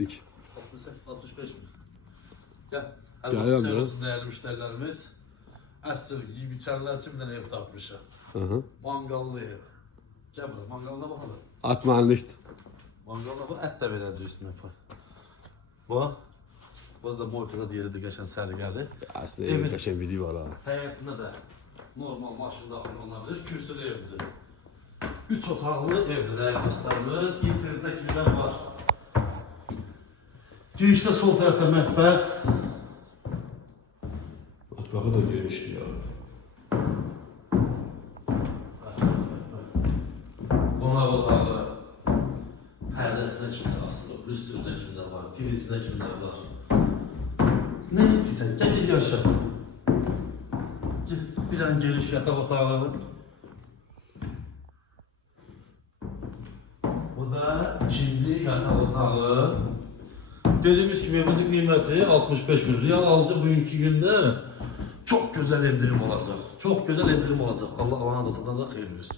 ettik. 65 mi? Gel. Gəlirəm Hadi də. olsun değerli müşterilerimiz. Əsr yiyip içenler için bir tane ev tapmışım. Hı. Mangallı ev. Gel buraya mangalına bakalım. Atmanlıqdır. Mangalına bu et de vereceğiz üstüne. Bak. Burada da moytura diğeri geçen sergili. Aslında evin qəşəng biri var ha. Hayatında da normal maşın daxil olabilir. Kürsülü evdir. 3 otaqlı evdir değerli dostlarımız. İnternette kimler var? Girişte sol tarafta mətbəx. Mutfağı da genişdir ya. Qonaq otağı. Pərdəsinə kimlər asılıb, lüstründə kimlər var, TV'sində kimlər var. Ne istəyirsən? Gəl yaşa. Bir an geniş yatak otağı. Bu da ikinci yatak otağı. Dediğimiz gibi evimizin kıymeti 65 bin riyal. Alıcı bugünkü günde çok güzel indirim olacak. Çok güzel indirim olacak. Allah alana da sana da hayır versin.